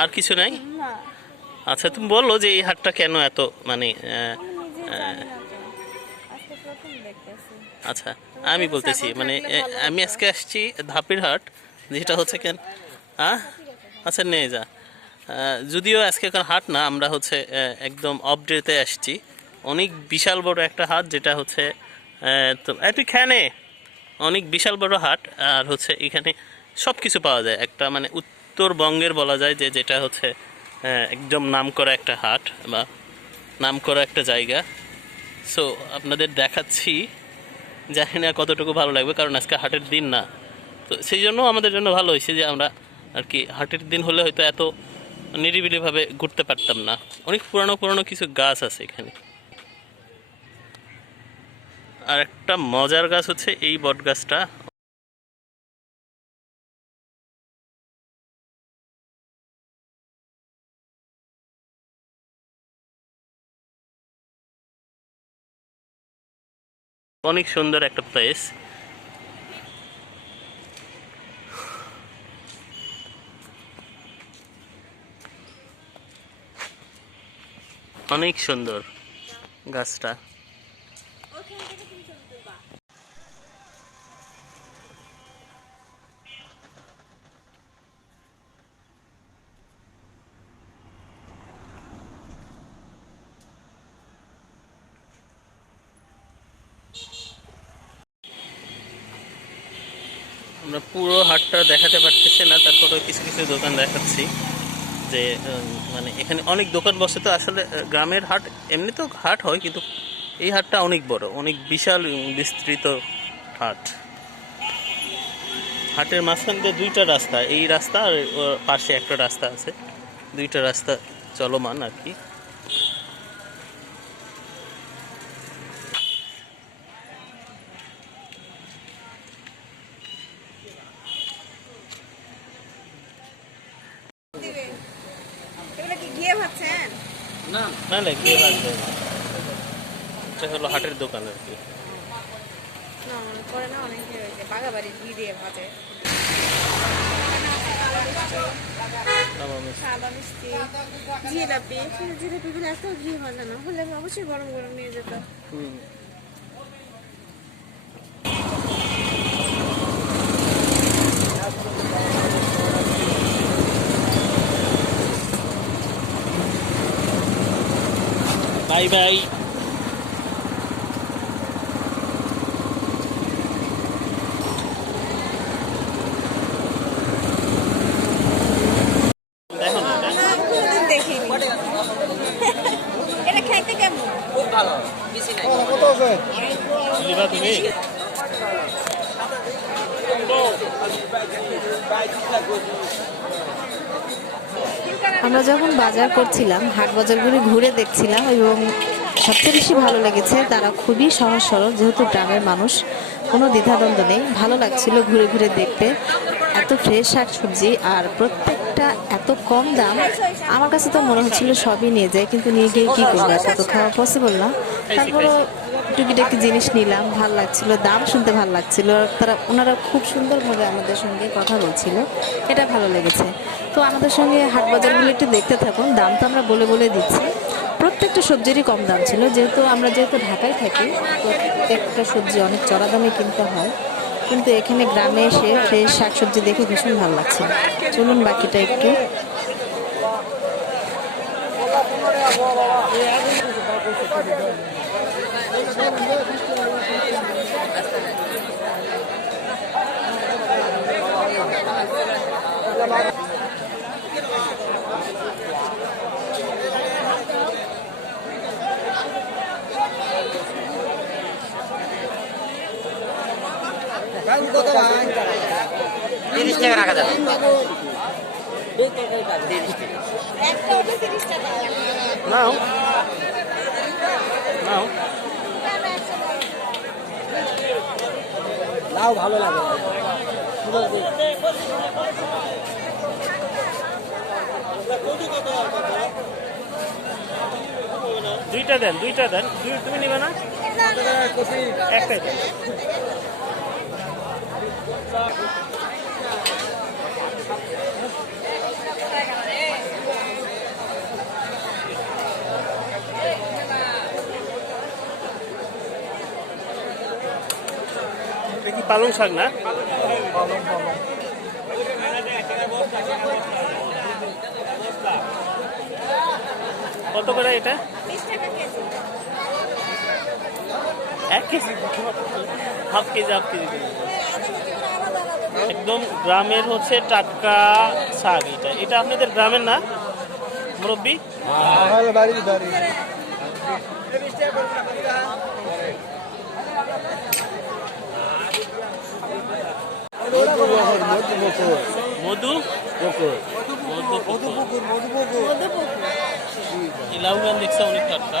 আর কিছু নাই? আচ্ছা তুমি বলল যে এই হাটটা কেন এত মানে আচ্ছা আমি বলতেছি মানে আমি আজকে আসছি ধাপির হাট যেটা হচ্ছে কেন হ্যাঁ। আচ্ছা নিয়ে যা। যদিও আজকে এখন হাট না আমরা হচ্ছে একদম অপডেটে আসছি। অনেক বিশাল বড় একটা হাট যেটা হচ্ছে তো তুই খেনে অনেক বিশাল বড় হাট আর হচ্ছে এখানে সব কিছু পাওয়া যায়। একটা মানে উত্তরবঙ্গের বলা যায় যে যেটা হচ্ছে একদম নাম করা একটা হাট বা নাম করা একটা জায়গা। সো আপনাদের দেখাচ্ছি, জানি না কতটুকু ভালো লাগবে, কারণ আজকে হাটের দিন না। তো সেই জন্য আমাদের জন্য ভালো হয়েছে যে আমরা আর কি হাটের দিন হলে হয়তো এত নিরিবিলিভাবে ঘুরতে পারতাম না। অনেক পুরানো পুরানো কিছু গাছ আছে এখানে। আর একটা মজার গাছ হচ্ছে এই বট গাছটা অনেক সুন্দর একটা প্লেস অনেক সুন্দর গাছটা। আমরা পুরো হাটটা দেখাতে পারতেছি না, তারপরেও কিছু কিছু দোকান দেখাচ্ছি যে মানে এখানে অনেক দোকান বসে তো আসলে গ্রামের হাট এমনি তো হাট হয়, কিন্তু এই হাটটা অনেক বড়, অনেক বিশাল বিস্তৃত হাট। হাটের মাঝখান দিয়ে দুইটা রাস্তা, এই রাস্তা আর পাশে একটা রাস্তা আছে। দুইটা রাস্তা চলমান আর কি এগুলো কি গিয়ে ভাবছেন না না না কে আসবে এটা হলো হাটের দোকান আর কি। না মনে করে না অনেকে হয়েছে। বাগাবাড়ি তামাম মিষ্টি। সাদা জিলাপি। কিন্তু এত ঘি ভাজা না হলে আমি অবশ্যই গরম গরম নিয়ে যেতাম। বাই বাই এটা খাইতে কেমন লিবা তুমি আমরা যখন বাজার করছিলাম, হাট বাজারগুলি ঘুরে দেখছিলাম এবং সবচেয়ে বেশি ভালো লেগেছে, তারা খুবই সহজ সরল, যেহেতু গ্রামের মানুষ, কোনো দ্বিধাদ্বন্দ্ব নেই। ভালো লাগছিল ঘুরে ঘুরে দেখতে। এত ফ্রেশ শাক সবজি আর প্রত্যেকটা এত কম দাম, আমার কাছে তো মনে হচ্ছিল সবই নিয়ে যায়, কিন্তু নিয়ে গিয়ে কী করব? এত তো খাওয়া পসিবল না। তারপরও টুকিটাকি জিনিস নিলাম, ভালো লাগছিল, দাম শুনতে ভালো লাগছিল। তারা, ওনারা খুব সুন্দরভাবে আমাদের সঙ্গে কথা বলছিল, এটা ভালো লেগেছে। তো আমাদের সঙ্গে হাট বাজারগুলো একটু দেখতে থাকুন, দাম তো আমরা বলে বলে দিচ্ছি। প্রত্যেকটা সবজিরই কম দাম ছিল, যেহেতু আমরা যেহেতু ঢাকায় থাকি প্রত্যেকটা সবজি অনেক চড়া দামে কিনতে হয়। কিন্তু এখানে গ্রামে এসে ফ্রেশ শাকসবজি দেখে ভীষণ ভালো লাগছে। চলুন বাকিটা একটু। তিরিশ টাকা রাখা যাবে। নাও। নাও। লাউ ভালো লাগে। দুইটা দেন দুইটা দেন। দুই তুমি নিবে না? একটাই। কি পালং শাক না? কত করে এটা? এক K G half K G half K G. একদম গ্রামের হচ্ছে টাটকা শাক এটা। এটা আপনাদের গ্রামের না? মুরব্বী? মধু? দেখছে অনেক টাটকা।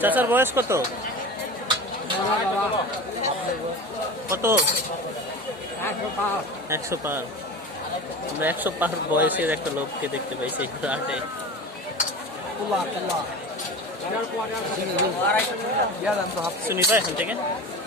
চাচার বয়স কত? কত? একশো পার আমরা একশো পার বয়সের একটা লোককে দেখতে পাইছি হাটে শুনি ভাই এখান থেকে?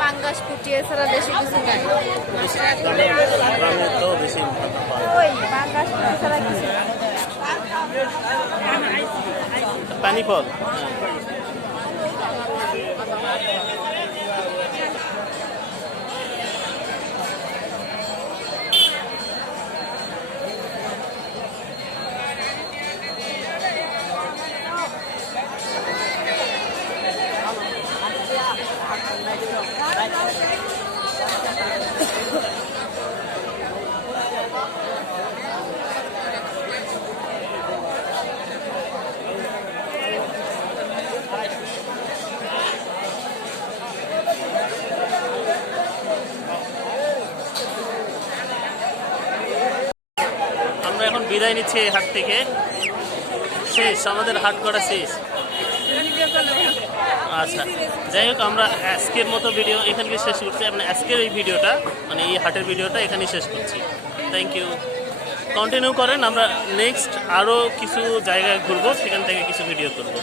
পাঙ্গাস পুটিয়ে ছাড়া বেশি কিছু নাই। বেশি ভালো পাওয়া যায়। ওই পাঙ্গাস পুটিয়ে ছাড়া কিছু নাই পানি আমরা এখন বিদায় নিচ্ছে এই হাট থেকে। শেষ, আমাদের হাট করা শেষ? আচ্ছা যাই হোক, আমরা আজকের মতো ভিডিও এখানকে শেষ করছি। মানে আজকের এই ভিডিওটা মানে এই হাটের ভিডিওটা এখানেই শেষ করছি। থ্যাংক ইউ কন্টিনিউ করেন, আমরা নেক্সট আরও কিছু জায়গায় ঘুরবো, সেখান থেকে কিছু ভিডিও করব।